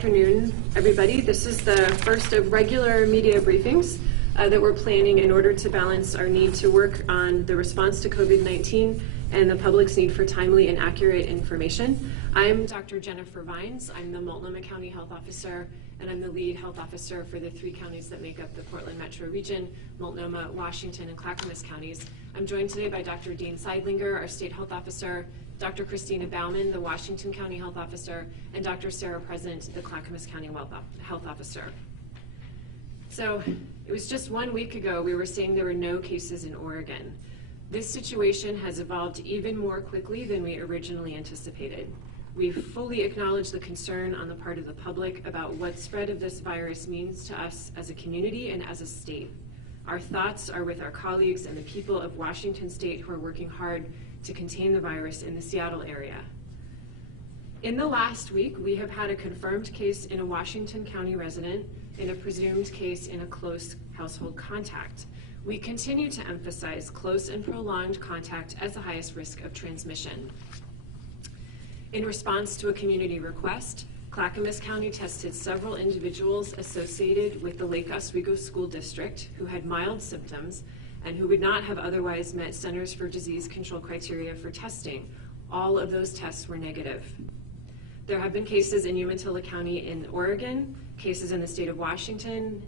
afternoon, everybody. This is the first of regular media briefings that we're planning in order to balance our need to work on the response to COVID-19 and the public's need for timely and accurate information. I'm Dr. Jennifer Vines. I'm the Multnomah County Health Officer, and I'm the lead health officer for the 3 counties that make up the Portland Metro region, Multnomah, Washington, and Clackamas counties. I'm joined today by Dr. Dean Seidlinger, our state health officer, Dr. Christina Baumann, the Washington County Health Officer, and Dr. Sarah Present, the Clackamas County Health Officer. So it was just 1 week ago we were saying there were no cases in Oregon. This situation has evolved even more quickly than we originally anticipated. We fully acknowledge the concern on the part of the public about what spread of this virus means to us as a community and as a state. Our thoughts are with our colleagues and the people of Washington State who are working hard to contain the virus in the Seattle area. In the last week, we have had a confirmed case in a Washington County resident and a presumed case in a close household contact. We continue to emphasize close and prolonged contact as the highest risk of transmission. In response to a community request, Clackamas County tested several individuals associated with the Lake Oswego School District who had mild symptoms and who would not have otherwise met Centers for Disease Control criteria for testing. All of those tests were negative. There have been cases in Umatilla County in Oregon, cases in the state of Washington,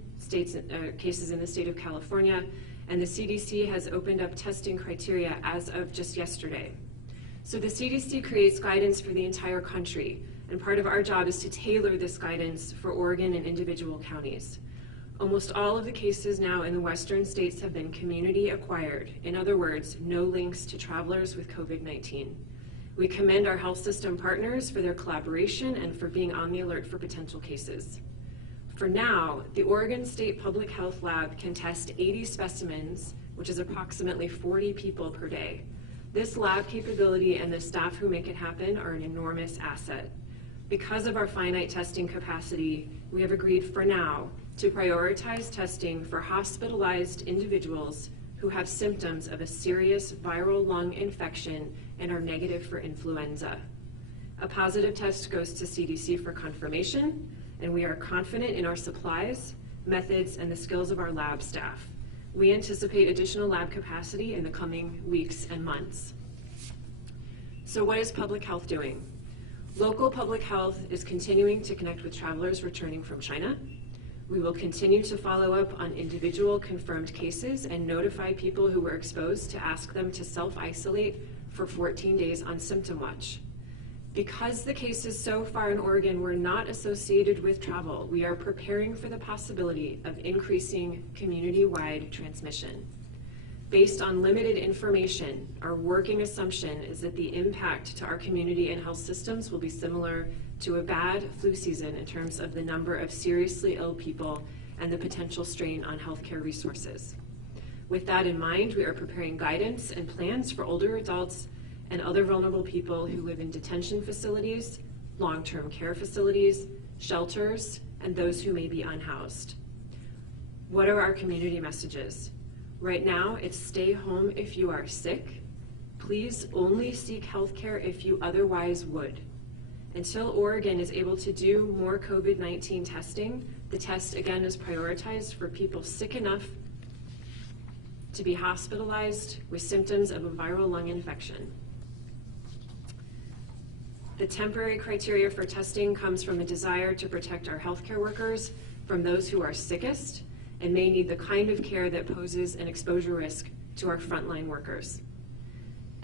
cases in the state of California, and the CDC has opened up testing criteria as of just yesterday. So the CDC creates guidance for the entire country, and part of our job is to tailor this guidance for Oregon and individual counties. Almost all of the cases now in the western states have been community acquired. In other words, no links to travelers with COVID-19. We commend our health system partners for their collaboration and for being on the alert for potential cases. For now, the Oregon State Public Health Lab can test 80 specimens, which is approximately 40 people per day. This lab capability and the staff who make it happen are an enormous asset. Because of our finite testing capacity, we have agreed for now to prioritize testing for hospitalized individuals who have symptoms of a serious viral lung infection and are negative for influenza. A positive test goes to CDC for confirmation, and we are confident in our supplies, methods, and the skills of our lab staff. We anticipate additional lab capacity in the coming weeks and months. So what is public health doing? Local public health is continuing to connect with travelers returning from China. We will continue to follow up on individual confirmed cases and notify people who were exposed to ask them to self-isolate for 14 days on symptom watch. Because the cases so far in Oregon were not associated with travel, we are preparing for the possibility of increasing community-wide transmission. Based on limited information, our working assumption is that the impact to our community and health systems will be similar to a bad flu season in terms of the number of seriously ill people and the potential strain on healthcare resources. With that in mind, we are preparing guidance and plans for older adults and other vulnerable people who live in detention facilities, long-term care facilities, shelters, and those who may be unhoused. What are our community messages? Right now, it's stay home if you are sick. Please only seek health care if you otherwise would. Until Oregon is able to do more COVID-19 testing, the test again is prioritized for people sick enough to be hospitalized with symptoms of a viral lung infection. The temporary criteria for testing comes from a desire to protect our healthcare workers from those who are sickest and may need the kind of care that poses an exposure risk to our frontline workers.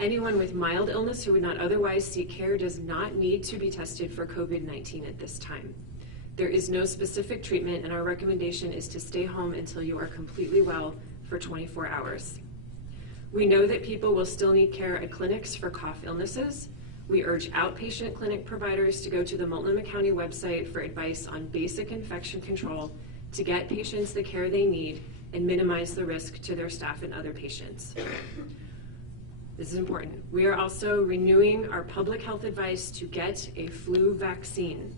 Anyone with mild illness who would not otherwise seek care does not need to be tested for COVID-19 at this time. There is no specific treatment, and our recommendation is to stay home until you are completely well for 24 hours. We know that people will still need care at clinics for cough illnesses. We urge outpatient clinic providers to go to the Multnomah County website for advice on basic infection control to get patients the care they need and minimize the risk to their staff and other patients. This is important. We are also renewing our public health advice to get a flu vaccine.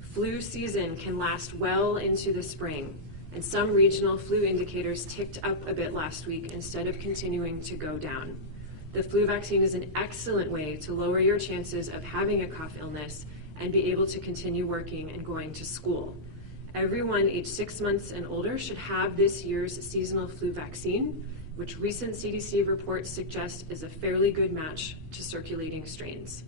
Flu season can last well into the spring, and some regional flu indicators ticked up a bit last week instead of continuing to go down. The flu vaccine is an excellent way to lower your chances of having a cough illness and be able to continue working and going to school. Everyone aged 6 months and older should have this year's seasonal flu vaccine, which recent CDC reports suggest is a fairly good match to circulating strains.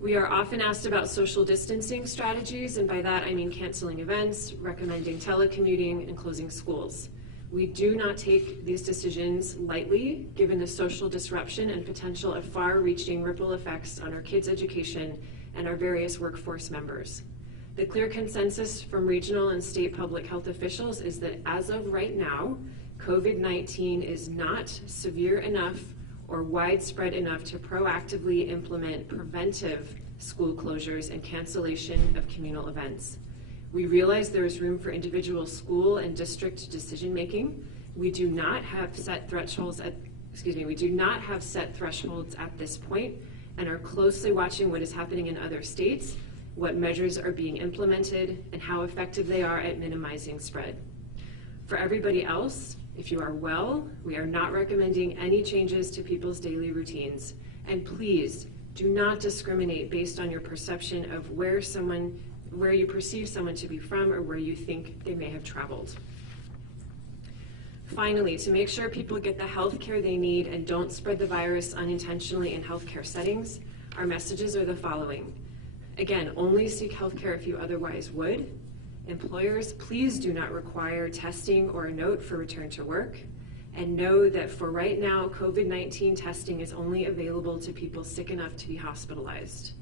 We are often asked about social distancing strategies, and by that I mean canceling events, recommending telecommuting, and closing schools. We do not take these decisions lightly, given the social disruption and potential of far-reaching ripple effects on our kids' education and our various workforce members. The clear consensus from regional and state public health officials is that as of right now, COVID-19 is not severe enough or widespread enough to proactively implement preventive school closures and cancellation of communal events. We realize there is room for individual school and district decision making. We do not have set thresholds at this point and are closely watching what is happening in other states, what measures are being implemented, and how effective they are at minimizing spread. For everybody else, if you are well, we are not recommending any changes to people's daily routines. And please do not discriminate based on your perception of where you perceive someone to be from or where you think they may have traveled. Finally, to make sure people get the health care they need and don't spread the virus unintentionally in healthcare settings, our messages are the following. Again, only seek health care if you otherwise would. Employers, please do not require testing or a note for return to work. And know that for right now, COVID-19 testing is only available to people sick enough to be hospitalized.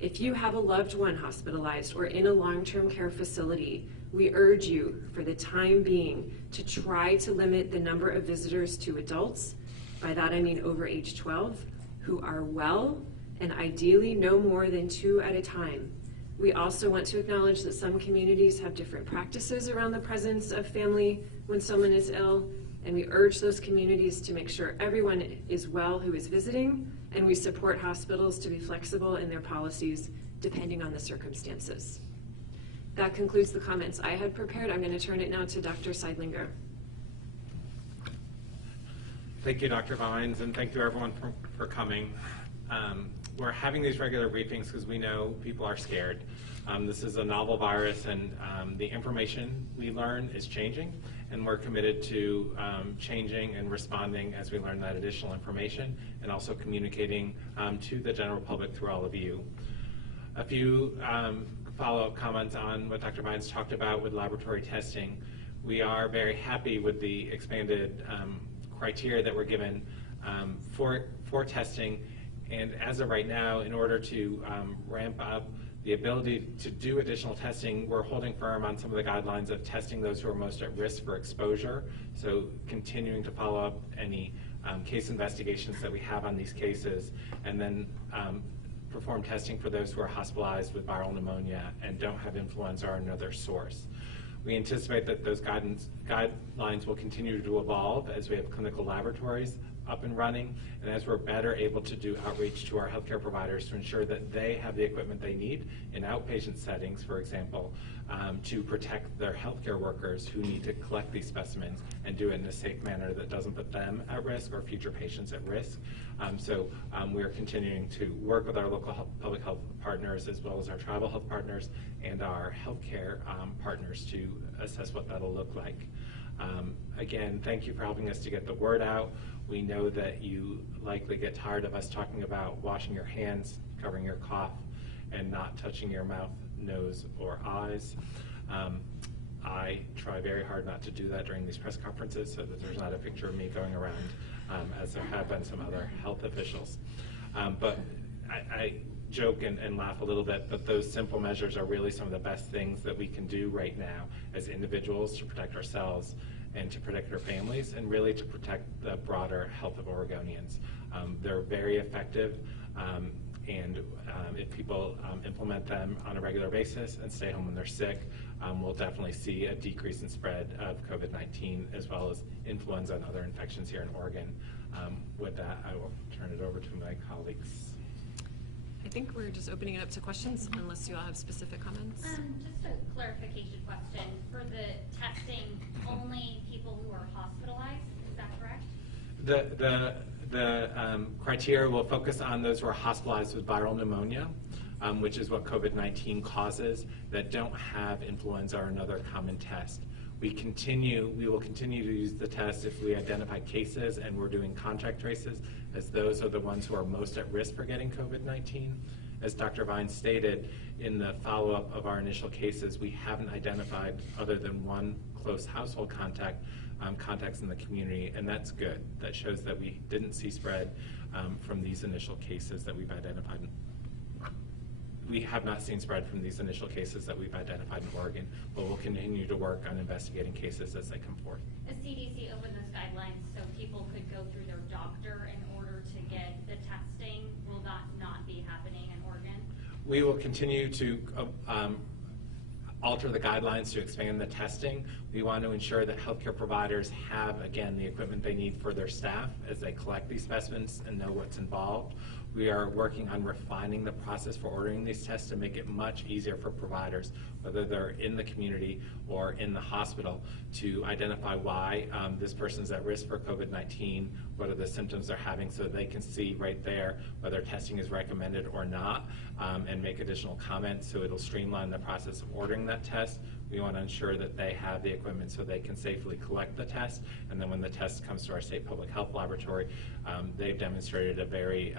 If you have a loved one hospitalized or in a long-term care facility, we urge you, for the time being, to try to limit the number of visitors to adults, by that I mean over age 12, who are well, and ideally no more than 2 at a time. We also want to acknowledge that some communities have different practices around the presence of family when someone is ill, and we urge those communities to make sure everyone is well who is visiting, and we support hospitals to be flexible in their policies depending on the circumstances. That concludes the comments I had prepared. I'm going to turn it now to Dr. Seidlinger. Thank you, Dr. Vines, and thank you everyone for coming. We're having these regular briefings because we know people are scared. This is a novel virus, and the information we learn is changing, and we're committed to changing and responding as we learn that additional information, and also communicating to the general public through all of you. A few follow-up comments on what Dr. Vines talked about with laboratory testing. We are very happy with the expanded criteria that we're given for testing. And as of right now, in order to ramp up the ability to do additional testing, we're holding firm on some of the guidelines of testing those who are most at risk for exposure. So continuing to follow up any case investigations that we have on these cases, and then perform testing for those who are hospitalized with viral pneumonia and don't have influenza or another source. We anticipate that those guidelines will continue to evolve as we have clinical laboratories up and running, and as we're better able to do outreach to our healthcare providers to ensure that they have the equipment they need in outpatient settings, for example, to protect their healthcare workers who need to collect these specimens and do it in a safe manner that doesn't put them at risk or future patients at risk. So we are continuing to work with our local public health partners as well as our tribal health partners and our healthcare partners to assess what that'll look like. Again, thank you for helping us to get the word out. We know that you likely get tired of us talking about washing your hands, covering your cough, and not touching your mouth, nose, or eyes. I try very hard not to do that during these press conferences so that there's not a picture of me going around, as there have been some other health officials. But I joke and laugh a little bit, but those simple measures are really some of the best things that we can do right now as individuals to protect ourselves and to protect our families, and really to protect the broader health of Oregonians. They're very effective, and if people implement them on a regular basis and stay home when they're sick, we'll definitely see a decrease in spread of COVID-19 as well as influenza and other infections here in Oregon. With that, I will turn it over to my colleagues. I think we're just opening it up to questions, unless you all have specific comments. Just a clarification question. For the testing, only people who are hospitalized, is that correct? The criteria will focus on those who are hospitalized with viral pneumonia. which is what COVID-19 causes, that don't have influenza or another common test. We will continue to use the test if we identify cases and we're doing contact traces, as those are the ones who are most at risk for getting COVID-19. As Dr. Vines stated, in the follow-up of our initial cases, we haven't identified, other than one close household contact, contacts in the community, and that's good. That shows that we didn't see spread from these initial cases that we've identified. We have not seen spread from these initial cases that we've identified in Oregon, but we'll continue to work on investigating cases as they come forth. The CDC opened those guidelines so people could go through their doctor in order to get the testing. Will that not be happening in Oregon? We will continue to alter the guidelines to expand the testing. We want to ensure that healthcare providers have, again, the equipment they need for their staff as they collect these specimens and know what's involved. We are working on refining the process for ordering these tests to make it much easier for providers, whether they're in the community or in the hospital, to identify why this person's at risk for COVID-19, what are the symptoms they're having, so they can see right there whether testing is recommended or not, and make additional comments, so it'll streamline the process of ordering that test. We want to ensure that they have the equipment so they can safely collect the test, and then when the test comes to our state public health laboratory, they've demonstrated a very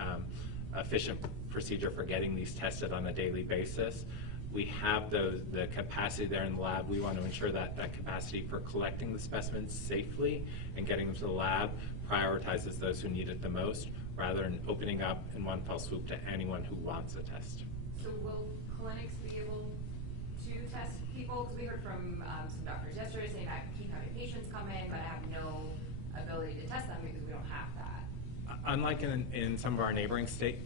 efficient procedure for getting these tested on a daily basis. We have the capacity there in the lab. We want to ensure that that capacity for collecting the specimens safely and getting them to the lab prioritizes those who need it the most, rather than opening up in one fell swoop to anyone who wants a test. So will clinics be able to test people? Because we heard from some doctors yesterday saying I keep having patients come in, but I have no ability to test them because we don't have that. Unlike in some of our neighboring states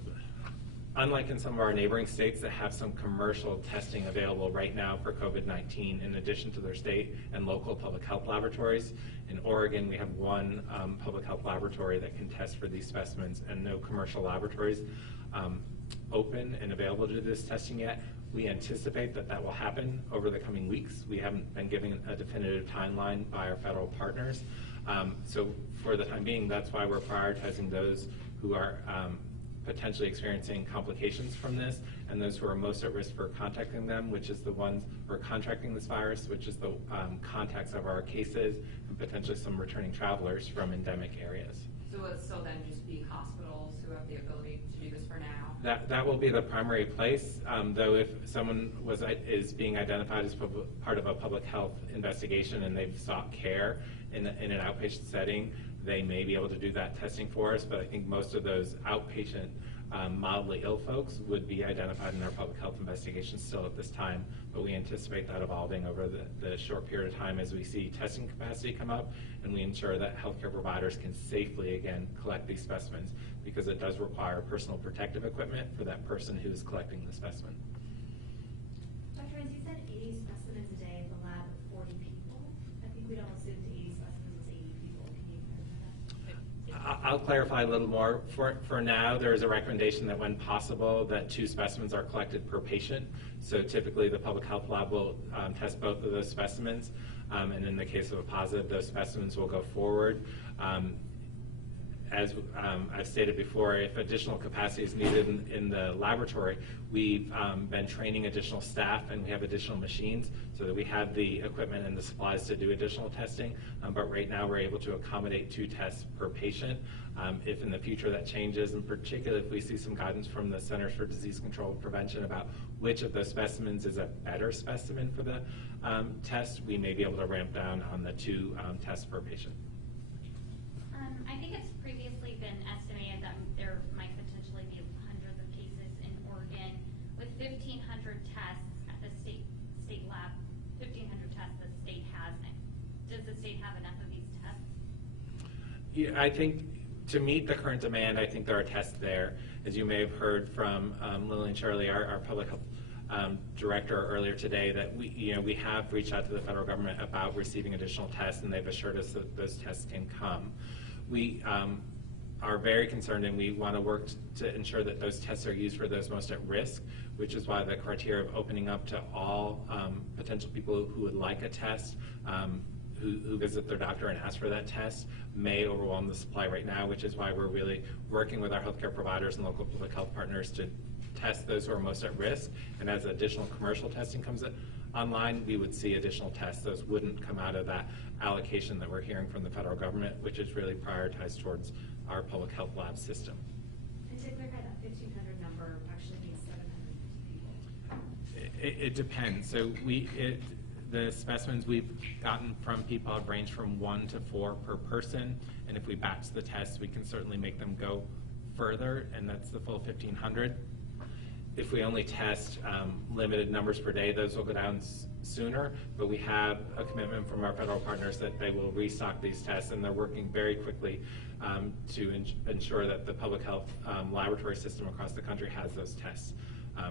that have some commercial testing available right now for COVID-19 in addition to their state and local public health laboratories, in Oregon we have one public health laboratory that can test for these specimens and no commercial laboratories open and available to do this testing yet. We anticipate that that will happen over the coming weeks. We haven't been given a definitive timeline by our federal partners. So for the time being, that's why we're prioritizing those who are potentially experiencing complications from this, and those who are most at risk for contacting them, which is the ones who are contracting this virus, which is the contacts of our cases, and potentially some returning travelers from endemic areas. So will it still then just be hospitals who have the ability to do this for now? That will be the primary place, though if someone is being identified as part of a public health investigation and they've sought care in an outpatient setting, they may be able to do that testing for us, but I think most of those outpatient mildly ill folks would be identified in our public health investigations still at this time, but we anticipate that evolving over the short period of time as we see testing capacity come up and we ensure that healthcare providers can safely, again, collect these specimens, because it does require personal protective equipment for that person who is collecting the specimen. Dr. Rins, you said 80 specimens a day at the lab with 40 people. I think we don't assume 80 specimens is 80 people. Can you clarify that? I'll clarify a little more. For now, there is a recommendation that when possible, that 2 specimens are collected per patient. So typically the public health lab will test both of those specimens, and in the case of a positive, those specimens will go forward. As I've stated before, if additional capacity is needed in the laboratory, we've been training additional staff and we have additional machines so that we have the equipment and the supplies to do additional testing. But right now we're able to accommodate 2 tests per patient. If in the future that changes, and particularly if we see some guidance from the Centers for Disease Control and Prevention about which of those specimens is a better specimen for the test, we may be able to ramp down on the 2 tests per patient. I think it's previously been estimated that there might potentially be hundreds of cases in Oregon. With 1,500 tests at the state lab, 1,500 tests the state has, does the state have enough of these tests? Yeah, I think to meet the current demand, I think there are tests there. As you may have heard from Lillian Shirley, our public health director earlier today, that we have reached out to the federal government about receiving additional tests, and they've assured us that those tests can come. We are very concerned, and we want to work to ensure that those tests are used for those most at risk, which is why the criteria of opening up to all potential people who would like a test, who visit their doctor and ask for that test, may overwhelm the supply right now, which is why we're really working with our healthcare providers and local public health partners to test those who are most at risk, and as additional commercial testing comes online, we would see additional tests. Those wouldn't come out of that allocation that we're hearing from the federal government, which is really prioritized towards our public health lab system. And to clarify, that 1,500 number actually means 750 people. It depends. So the specimens we've gotten from people have ranged from 1 to 4 per person, and if we batch the tests, we can certainly make them go further, and that's the full 1,500. If we only test limited numbers per day, those will go down sooner, but we have a commitment from our federal partners that they will restock these tests, and they're working very quickly to ensure that the public health laboratory system across the country has those tests.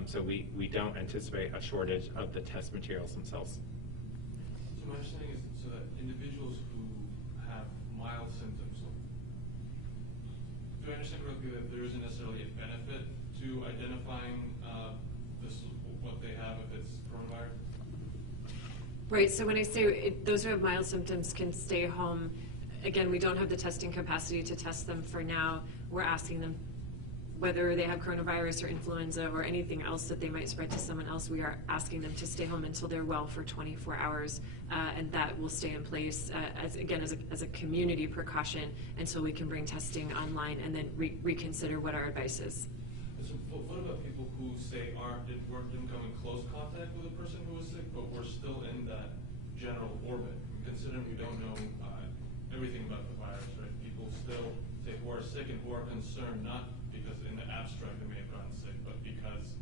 So we don't anticipate a shortage of the test materials themselves. So my understanding is so that individuals who have mild symptoms, so do I understand correctly that there isn't necessarily a benefit to identifying what they have if it's coronavirus? Right, so when I say those who have mild symptoms can stay home, again, we don't have the testing capacity to test them for now. We're asking them whether they have coronavirus or influenza or anything else that they might spread to someone else. We are asking them to stay home until they're well for 24 hours, and that will stay in place as a community precaution until we can bring testing online and then reconsider what our advice is. So what about people who say didn't come in close contact with a person who was sick, but were still in that general orbit? Considering we don't know everything about the virus, right? People still say who are sick and who are concerned, not because in the abstract they may have gotten sick, but because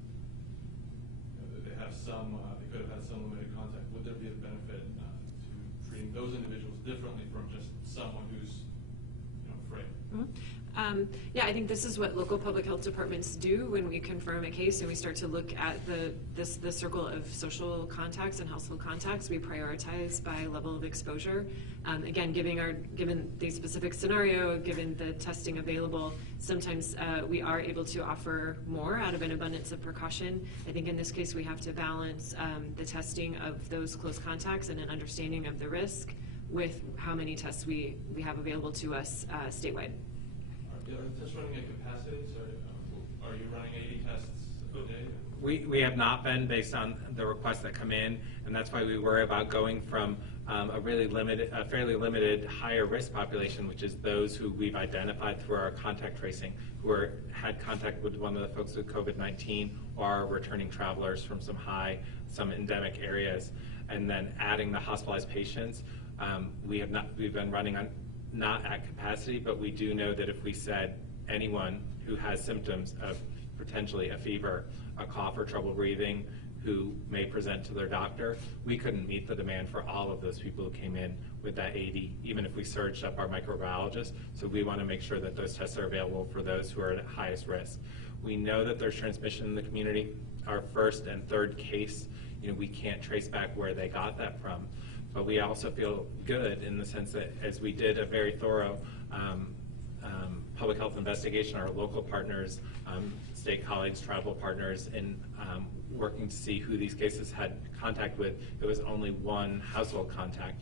they have they could have had some limited contact. Would there be a benefit to treating those individuals differently from just someone who's afraid? Mm-hmm. Yeah, I think this is what local public health departments do when we confirm a case and we start to look at the circle of social contacts and household contacts. We prioritize by level of exposure. Again, given the specific scenario, given the testing available, sometimes we are able to offer more out of an abundance of precaution. I think in this case we have to balance the testing of those close contacts and an understanding of the risk with how many tests we have available to us statewide. Are the tests running at capacity? So are you running 80 tests a day? We have not been, based on the requests that come in, and that's why we worry about going from a fairly limited higher risk population, which is those who we've identified through our contact tracing, who had contact with one of the folks with COVID-19 or are returning travelers from some endemic areas, and then adding the hospitalized patients. We've been running on not at capacity, but we do know that if we said anyone who has symptoms of potentially a fever, a cough or trouble breathing, who may present to their doctor, we couldn't meet the demand for all of those people who came in with that 80, even if we surged up our microbiologists. So we want to make sure that those tests are available for those who are at highest risk. We know that there's transmission in the community. Our first and third case, we can't trace back where they got that from. But we also feel good in the sense that as we did a very thorough public health investigation, our local partners, state colleagues, tribal partners, in working to see who these cases had contact with, there was only one household contact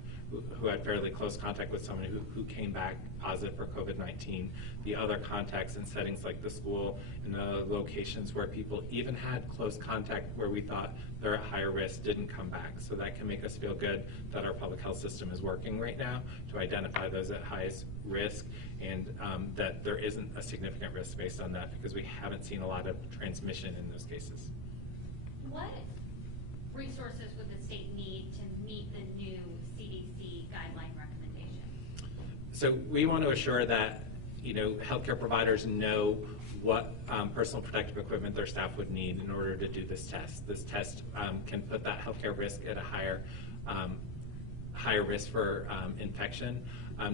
who had fairly close contact with someone who came back positive for COVID-19. The other contacts in settings like the school and the locations where people even had close contact where we thought they're at higher risk didn't come back. So that can make us feel good that our public health system is working right now to identify those at highest risk, and that there isn't a significant risk based on that because we haven't seen a lot of transmission in those cases. What resources would the state need to meet the new CDC guideline recommendation? So we want to assure that healthcare providers know what personal protective equipment their staff would need in order to do this test. This test can put that healthcare risk at a higher risk for infection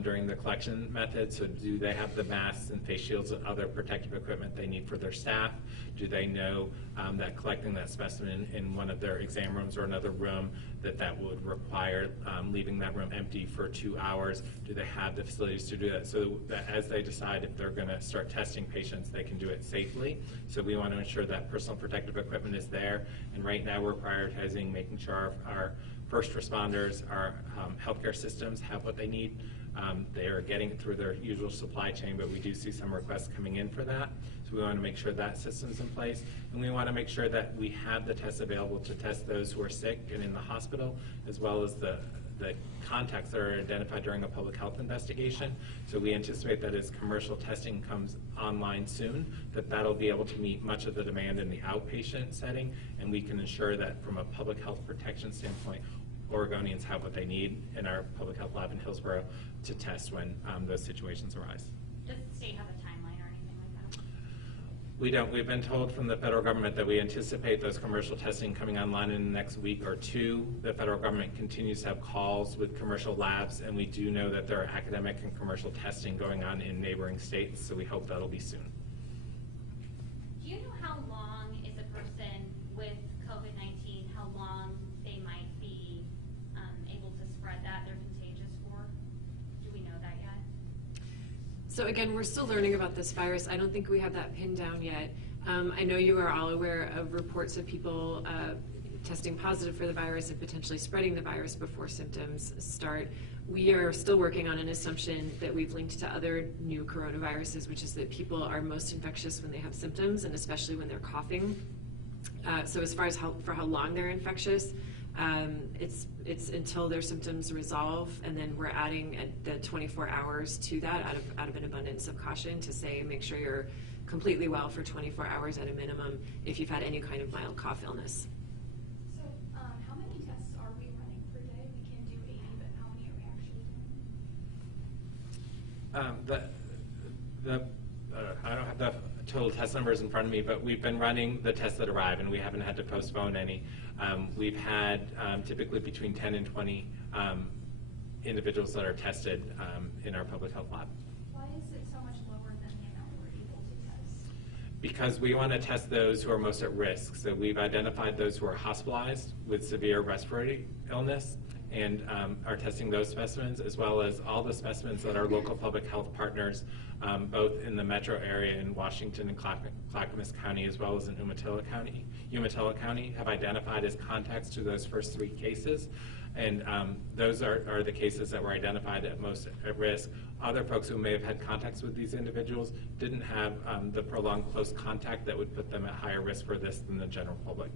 during the collection method. So do they have the masks and face shields and other protective equipment they need for their staff? Do they know that collecting that specimen in one of their exam rooms or another room, that would require leaving that room empty for 2 hours? Do they have the facilities to do that so that as they decide if they're going to start testing patients, they can do it safely? So we want to ensure that personal protective equipment is there. And right now we're prioritizing making sure our first responders, our healthcare systems have what they need. They are getting it through their usual supply chain, but we do see some requests coming in for that. So we want to make sure that system's in place. And we want to make sure that we have the tests available to test those who are sick and in the hospital, as well as the contacts that are identified during a public health investigation. So we anticipate that as commercial testing comes online soon, that'll be able to meet much of the demand in the outpatient setting, and we can ensure that from a public health protection standpoint, Oregonians have what they need in our public health lab in Hillsborough to test when those situations arise. Does the state have a timeline or anything like that? We don't. We've been told from the federal government that we anticipate those commercial testing coming online in the next week or two. The federal government continues to have calls with commercial labs, and we do know that there are academic and commercial testing going on in neighboring states, so we hope that'll be soon. Do you know how long is a person with COVID-19, how long they might be able to spread that they're contagious for? Do we know that yet? So again, we're still learning about this virus. I don't think we have that pinned down yet. I know you are all aware of reports of people testing positive for the virus and potentially spreading the virus before symptoms start. We are still working on an assumption that we've linked to other new coronaviruses, which is that people are most infectious when they have symptoms, and especially when they're coughing. So as far as how long they're infectious, it's until their symptoms resolve, and then we're adding the 24 hours to that out of an abundance of caution to say make sure you're completely well for 24 hours at a minimum if you've had any kind of mild cough illness. So, how many tests are we running per day? We can do 80, but how many are we actually doing? I don't have the total test numbers in front of me, but we've been running the tests that arrive, and we haven't had to postpone any. We've had typically between 10 and 20 individuals that are tested in our public health lab. Why is it so much lower than the amount we're able to test? Because we want to test those who are most at risk. So we've identified those who are hospitalized with severe respiratory illness and are testing those specimens, as well as all the specimens that our local public health partners, both in the metro area in Washington and Clackamas County, as well as in Umatilla County, have identified as contacts to those first 3 cases. And those are the cases that were identified at most at risk. Other folks who may have had contacts with these individuals didn't have the prolonged close contact that would put them at higher risk for this than the general public.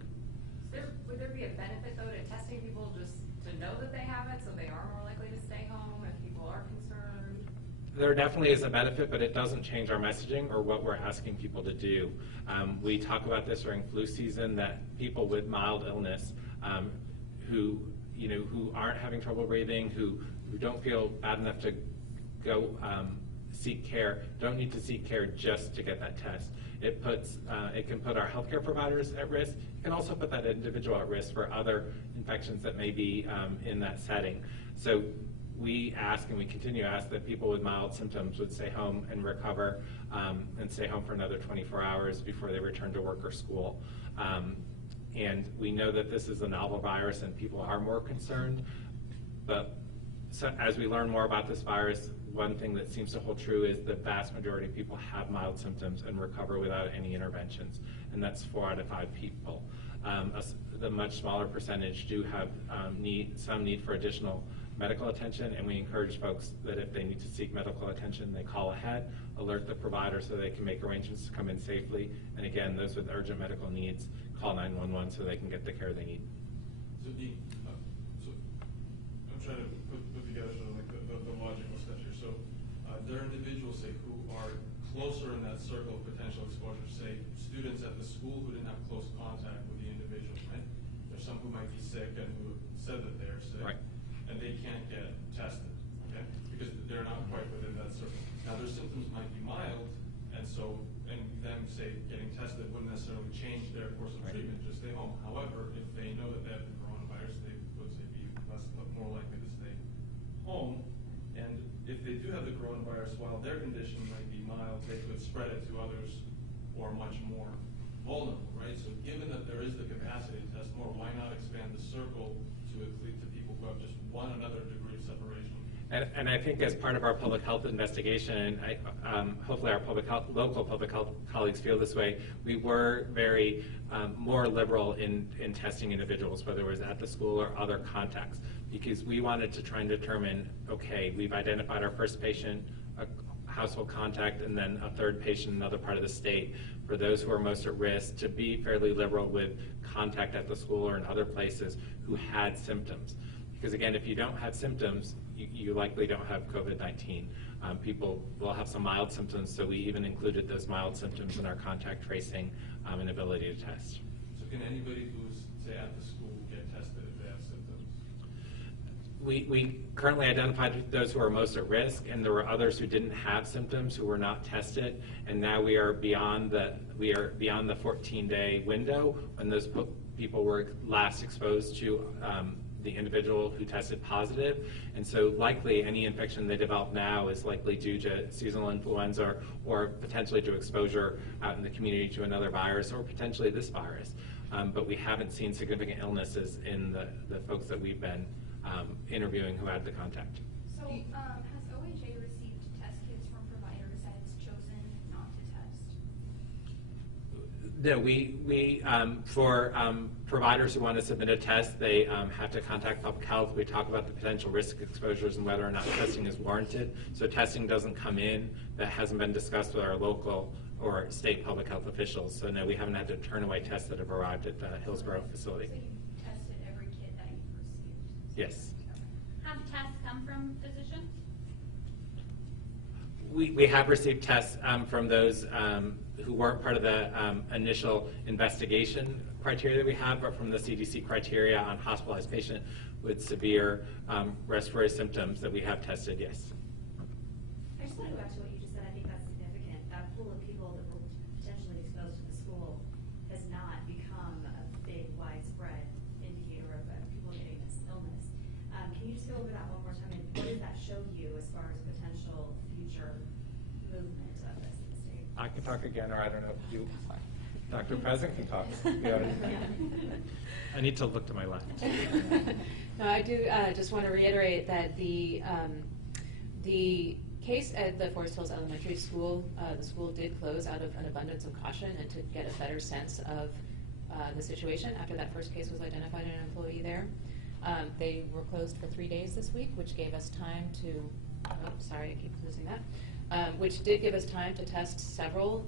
Would there be a benefit, though, to testing people just to know that they have it, so they are more likely to stay home if people are concerned? There definitely is a benefit, but it doesn't change our messaging or what we're asking people to do. We talk about this during flu season, that people with mild illness who aren't having trouble breathing, who don't feel bad enough to go seek care, don't need to seek care just to get that test. It can put our healthcare providers at risk. It can also put that individual at risk for other infections that may be in that setting. So we ask, and we continue to ask, that people with mild symptoms would stay home and recover and stay home for another 24 hours before they return to work or school. And we know that this is a novel virus and people are more concerned, but so as we learn more about this virus, one thing that seems to hold true is the vast majority of people have mild symptoms and recover without any interventions, and that's 4 out of 5 people. The much smaller percentage do have some need for additional medical attention, and we encourage folks that if they need to seek medical attention, they call ahead, alert the provider so they can make arrangements to come in safely, and again, those with urgent medical needs, call 911 so they can get the care they need. So Dean, I'm trying to put together sort of like the logical steps here. So there are individuals, say, who are closer in that circle of potential exposure, say students at the school who didn't have close contact with the individual, right? There's some who might be sick and who said that they're sick, right, and they can't get tested, okay? Because they're not quite within that circle. Now their symptoms might be mild, and them, say, getting tested wouldn't necessarily change their course of treatment, just stay home. However, if they know that they have the coronavirus, they would say be more likely to stay home. And if they do have the coronavirus, while their condition might be mild, they could spread it to others who are much more vulnerable, right? So given that there is the capacity to test more, why not expand the circle to include the people who have just one another degree of separation And I think as part of our public health investigation, hopefully our local public health colleagues feel this way, we were very more liberal in testing individuals, whether it was at the school or other contacts, because we wanted to try and determine, okay, we've identified our first patient, a household contact, and then a third patient in another part of the state. For those who are most at risk, to be fairly liberal with contact at the school or in other places who had symptoms. Because again, if you don't have symptoms, you likely don't have COVID-19. People will have some mild symptoms, so we even included those mild symptoms in our contact tracing and ability to test. So can anybody who's, say, at the school get tested if they have symptoms? We currently identified those who are most at risk, and there were others who didn't have symptoms who were not tested, and now we are beyond the 14-day window when those people were last exposed to the individual who tested positive, and so likely any infection they develop now is likely due to seasonal influenza or potentially to exposure out in the community to another virus or potentially this virus. But we haven't seen significant illnesses in the folks that we've been interviewing who had the contact. So has OHA received test kits from providers that it's chosen not to test? No, we for providers who want to submit a test, they have to contact public health. We talk about the potential risk exposures and whether or not testing is warranted. So testing doesn't come in. That hasn't been discussed with our local or state public health officials. So no, we haven't had to turn away tests that have arrived at the Hillsborough facility. So you tested every kit that you've received? Yes. Have tests come from physicians? We have received tests from those who weren't part of the initial investigation criteria that we have, but from the CDC criteria on hospitalized patient with severe respiratory symptoms that we have tested, yes. I just want to go back to what you just said. I think that's significant. That pool of people that were potentially exposed to the school has not become a big, widespread indicator of people getting this illness. Can you just go over that one more time? And what does that show you as far as potential future movement of this in the state? I can talk again, or I don't know if you, Dr. President can talk. I need to look to my left. No, I do just want to reiterate that the case at the Forest Hills Elementary School, the school did close out of an abundance of caution and to get a better sense of the situation after that first case was identified in an employee there. They were closed for 3 days this week, which gave us time to, sorry, I keep losing that. Which did give us time to test several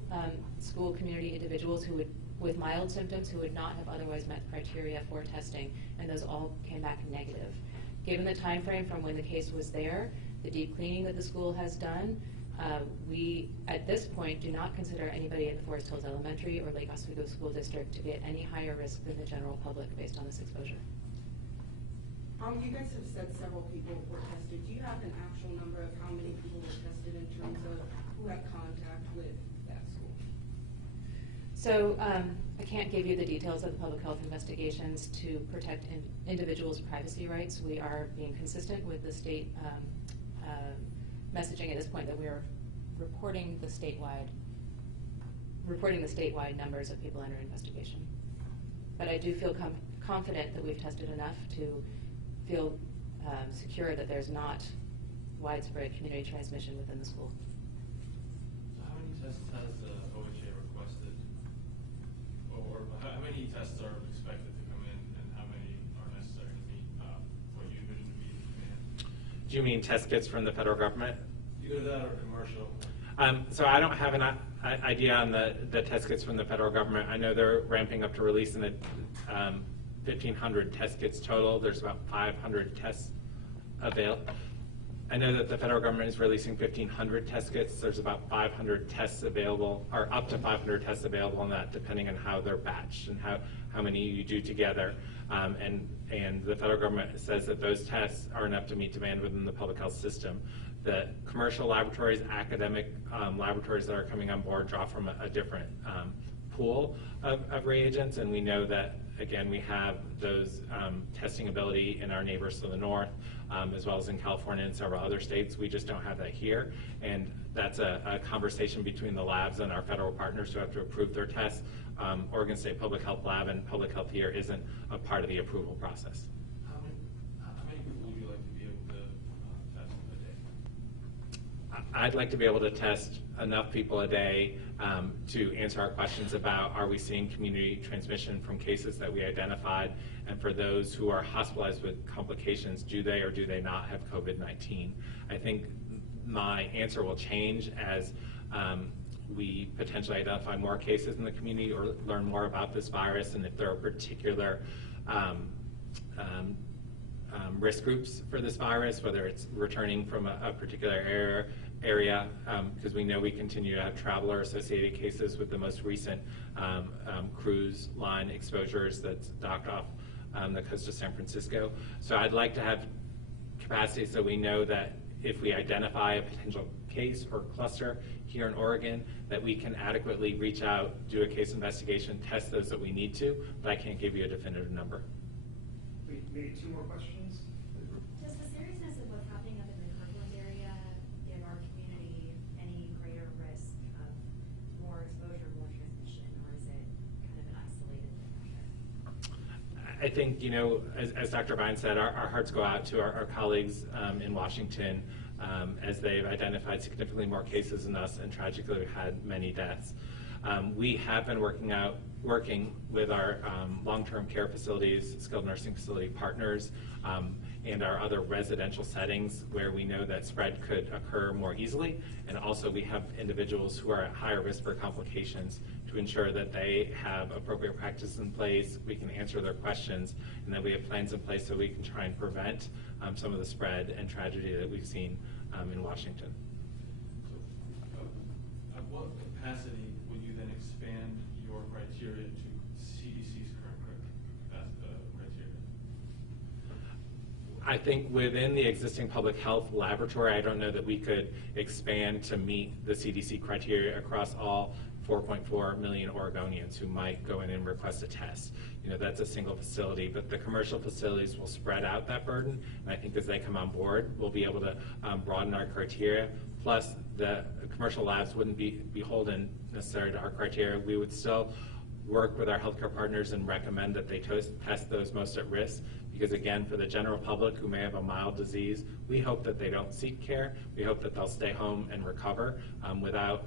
school community individuals who would, with mild symptoms, who would not have otherwise met criteria for testing, and those all came back negative. Given the time frame from when the case was there, the deep cleaning that the school has done, we, at this point, do not consider anybody in the Forest Hills Elementary or Lake Oswego School District to be at any higher risk than the general public based on this exposure. You guys have said several people were tested. Do you have an actual number of how many people were tested in terms of who had contact with that school? So I can't give you the details of the public health investigations to protect individuals' privacy rights. We are being consistent with the state messaging at this point that we are reporting the statewide numbers of people under investigation. But I do feel confident that we've tested enough to feel secure that there's not widespread community transmission within the school. So how many tests has the OHA requested? Or how many tests are expected to come in, and how many are necessary to meet what you envision to be the demand? Do you mean test kits from the federal government? Either that or commercial. So I don't have an idea on the test kits from the federal government. I know they're ramping up to releasing 1,500 test kits total. There's about 500 tests available. I know that the federal government is releasing 1,500 test kits. There's about 500 tests available, or up to 500 tests available on that, depending on how they're batched and how many you do together. And the federal government says that those tests are enough to meet demand within the public health system. The commercial laboratories, academic laboratories that are coming on board draw from a different pool of reagents, and we know that, again, we have those testing ability in our neighbors to the north, as well as in California and several other states. We just don't have that here, and that's a conversation between the labs and our federal partners who have to approve their tests. Oregon State Public Health Lab and Public Health here isn't a part of the approval process. How many people would you like to be able to test? I'd like to be able to test enough people a day to answer our questions about, are we seeing community transmission from cases that we identified, and for those who are hospitalized with complications, do they or do they not have COVID-19? I think my answer will change as we potentially identify more cases in the community or learn more about this virus, and if there are particular risk groups for this virus, whether it's returning from a particular area, because we know we continue to have traveler-associated cases with the most recent cruise line exposures that's docked off the coast of San Francisco. So I'd like to have capacity so we know that if we identify a potential case or cluster here in Oregon, that we can adequately reach out, do a case investigation, test those that we need to, but I can't give you a definitive number. Maybe 2 more questions? Does the seriousness of what's happening up in the Kirkland area give our community any greater risk of more exposure, more transmission, or is it kind of an isolated measure? I think, you know, as Dr. Vine said, our hearts go out to our colleagues in Washington as they've identified significantly more cases than us, and tragically we've had many deaths. We have been working with our long-term care facilities, skilled nursing facility partners, and our other residential settings where we know that spread could occur more easily. And also we have individuals who are at higher risk for complications to ensure that they have appropriate practice in place, we can answer their questions, and that we have plans in place so we can try and prevent some of the spread and tragedy that we've seen in Washington. So, at what capacity would you then expand your criteria to CDC's current criteria? I think within the existing public health laboratory, I don't know that we could expand to meet the CDC criteria across all 4.4 million Oregonians who might go in and request a test. You know, that's a single facility, but the commercial facilities will spread out that burden, and I think as they come on board, we'll be able to broaden our criteria. Plus, the commercial labs wouldn't be beholden necessarily to our criteria. We would still work with our healthcare partners and recommend that they test those most at risk, because again, for the general public who may have a mild disease, we hope that they don't seek care. We hope that they'll stay home and recover without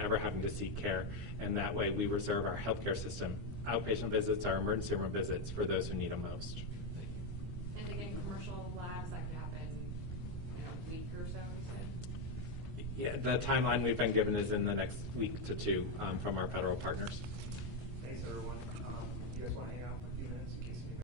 ever having to seek care, and that way we reserve our healthcare system outpatient visits, our emergency room visits for those who need them most. Thank you. And again, commercial labs, that could happen in a week or so, you said? Yeah, the timeline we've been given is in the next week to 2 from our federal partners.